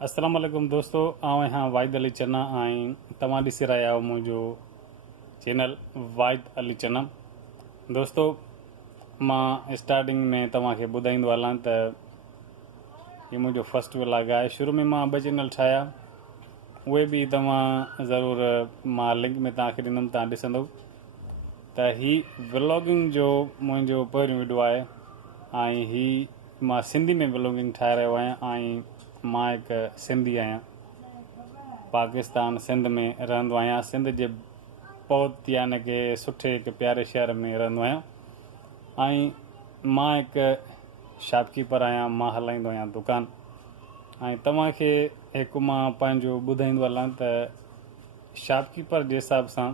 अस्सलाम वालेकुम दोस्तों, आउं आहियां वाहिद अली चन्ना ऐं तव्हां ॾिसी रहिया आहियो मुंहिंजो चैनल वाहिद अली चन्ना। दोस्तों, मां स्टार्टिंग में तव्हांखे ॿुधाईंदो हलां त हीअ मुंहिंजो फस्ट व्लॉग आहे। शुरू में मां 2 चैनल ठाहिया, उहे बि तव्हां ज़रूरु मां लिंक में तव्हांखे ॾींदुमि, तव्हां ॾिसंदव त हीअ व्लॉगिंग जो मुंहिंजो पहिरियों वीडियो आहे ऐं हीअ मां सिंधी में व्लॉगिंग ठाहे रहियो आहियां ऐं मां हिकु सिंधी आहियां, पाकिस्तान सिंध में रहंदो आहियां। सिंध जे पौत यानी कि सुठे हिकु प्यारे शहर में रहंदो आहियां ऐं मां हिकु शॉपकीपर आहियां, मां हलाईंदो आहियां दुकान। ऐं तव्हांखे हिकु मां पंहिंजो ॿुधाईंदो हलां त शॉपकीपर जे हिसाब सां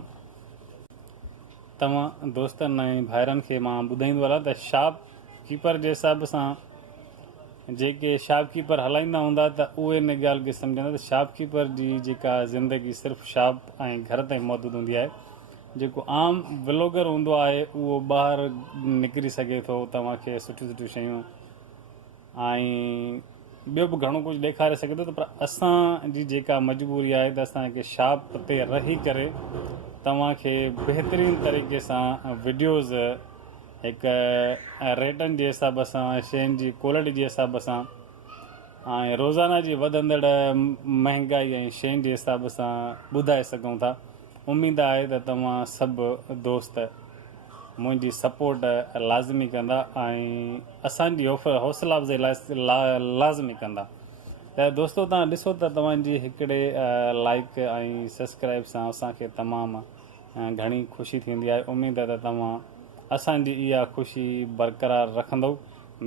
तव्हां दोस्तनि ऐं भाइरनि खे मां ॿुधाईंदो हलां त शॉपकीपर जे हिसाब सां जेके शॉपकीपर हलाईंदा हूंदा त उहे इन ॻाल्हि खे सम्झंदा त शॉपकीपर जी जेका ज़िंदगी सिर्फ़ु शॉप ऐं घर ताईं महदूदु हूंदी आहे। जेको आम व्लॉगर हूंदो आहे उहो ॿाहिरि निकिरी सघे थो, तव्हांखे सुठियूं सुठियूं शयूं ऐं ॿियो बि घणो कुझु ॾेखारे सघे थो। त पर असांजी जेका मजबूरी आहे त असांखे शॉप ते रही करे तव्हांखे बहितरीन तरीक़े सां वीडियोज़ हिकु रेटनि जे हिसाब सां, शयुनि जी क्वालिटी जे हिसाब सां ऐं रोज़ाना जी वधंदड़ महांगाई ऐं शयुनि जे हिसाब सां ॿुधाए सघूं था। उमेदु आहे त तव्हां सभु दोस्त मुंहिंजी सपोर्ट लाज़मी कंदा ऐं असांजी हौसला अफ़ज़ाई लाज़मी कंदा। त दोस्तो, तव्हां ॾिसो त तव्हांजी हिकिड़े लाइक ऐं सब्सक्राइब सां असांखे तमामु घणी ख़ुशी थींदी आहे। उमेदु आहे त तव्हां असांजी इहा ख़ुशी बरक़रार रखंदव।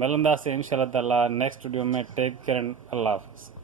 मिलंदासीं इंशाअल्लाह ताला नेक्स्ट वीडियो में। टेक केयर एंड अल्लाह हाफ़िज़।